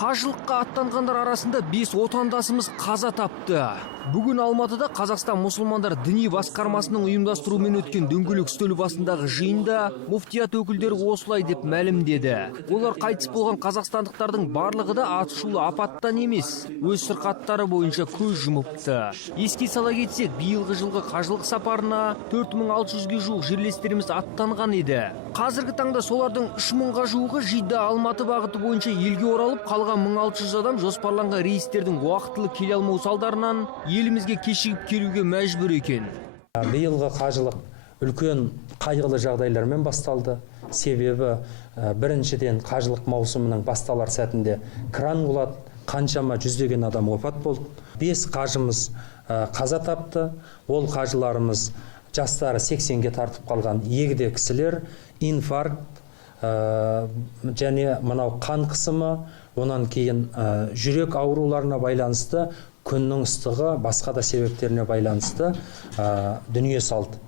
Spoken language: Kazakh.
Қажылыққа аттанғандар арасында 5 отандасымыз қаза тапты. Бүгін Алматыда Қазақстан мұсылмандар діни басқармасының ұйымдастыруымен өткен дөңгелек үстел басындағы жиында муфтият өкілдері осылай деп мәлімдеді. Олар қайтыс болған қазақстандықтардың барлығы да атышулы апаттан емес, өз сырқаттары бойынша көз жұмыпты. Еске сала кетсек, биылғы жылғы қажылық сапарына 4600-ге жуық жерлестеріміз аттанған еді. Қазіргі таңда солардың 3000-ға жуығы Жидда Алматы бағыты бойынша елге оралып, қалған 1600 адам жоспарланған рейстердің уақытылы келе алмау салдарынан елімізге кешігіп келуге мәжбүр екен. Биылғы қажылық үлкен қайғылы жағдайлармен басталды. Себебі біріншіден қажылық маусымының басталар сәтінде кран құлады, қаншама жүздеген адам опат болды. 5 қажымыз қаза тапты. Ол қажыларымыз жастары 80-ге тартып қалған егде кісілер, инфаркт және мынау қан қысымы, онан кейін жүрек ауруларына байланысты, күннің ыстығы, басқа да себептеріне байланысты дүние салды.